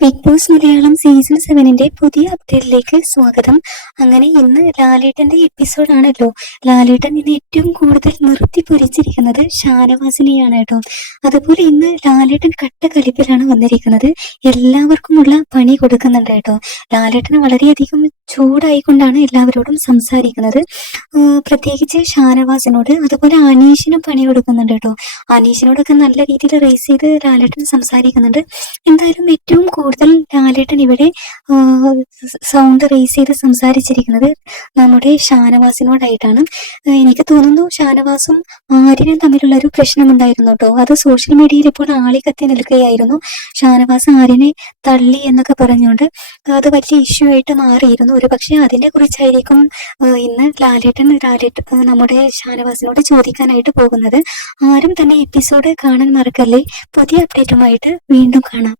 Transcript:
Big Boss Malayalam season സെവനിന്റെ പുതിയ അപ്ഡേറ്റിലേക്ക് സ്വാഗതം. അങ്ങനെ ഇന്ന് ലാലേട്ടന്റെ എപ്പിസോഡ് ആണല്ലോ. ലാലേട്ടൻ ഇന്ന് ഏറ്റവും കൂടുതൽ നിർത്തി പൊരിച്ചിരിക്കുന്നത് ഷാനവാസിനെയാണ് കേട്ടോ. അതുപോലെ ഇന്ന് ലാലേട്ടൻ കട്ട കലിപ്പിലാണ് വന്നിരിക്കുന്നത്. എല്ലാവർക്കുമുള്ള പണി കൊടുക്കുന്നുണ്ട് കേട്ടോ. ലാലേട്ടന് വളരെയധികം ചൂടായിക്കൊണ്ടാണ് എല്ലാവരോടും സംസാരിക്കുന്നത്. പ്രത്യേകിച്ച് ഷാനവാസിനോട് അതുപോലെ അനീഷിനും പണി കൊടുക്കുന്നുണ്ട് കേട്ടോ. അനീഷിനോടൊക്കെ നല്ല രീതിയിൽ റേസ് ചെയ്ത് ലാലേട്ടൻ സംസാരിക്കുന്നുണ്ട്. എന്തായാലും ഏറ്റവും കൂടുതൽ ലാലേട്ടൻ ഇവിടെ സൗണ്ട് റേസ് ചെയ്ത് സംസാരിച്ചിരിക്കുന്നത് നമ്മുടെ ഷാനവാസിനോടായിട്ടാണ്. എനിക്ക് തോന്നുന്നു ഷാനവാസും ആര്യനും തമ്മിലുള്ള ഒരു പ്രശ്നമുണ്ടായിരുന്നു കേട്ടോ. അത് സോഷ്യൽ മീഡിയയിൽ ഇപ്പോൾ ആളി കത്തി നിൽക്കുകയായിരുന്നു. ഷാനവാസ് ആര്യനെ തള്ളി എന്നൊക്കെ പറഞ്ഞുകൊണ്ട് അത് വലിയ ഇഷ്യൂ ആയിട്ട് മാറിയിരുന്നു. ഒരു പക്ഷേ അതിനെ കുറിച്ചായിരിക്കും ഇന്ന് ലാലേട്ടൻ ലാലേട്ടൻ നമ്മുടെ ഷാനവാസിനോട് ചോദിക്കാനായിട്ട് പോകുന്നത്. ആരും തന്നെ എപ്പിസോഡ് കാണാൻ മറക്കല്ലേ? പുതിയ അപ്ഡേറ്റുമായിട്ട് വീണ്ടും കാണാം.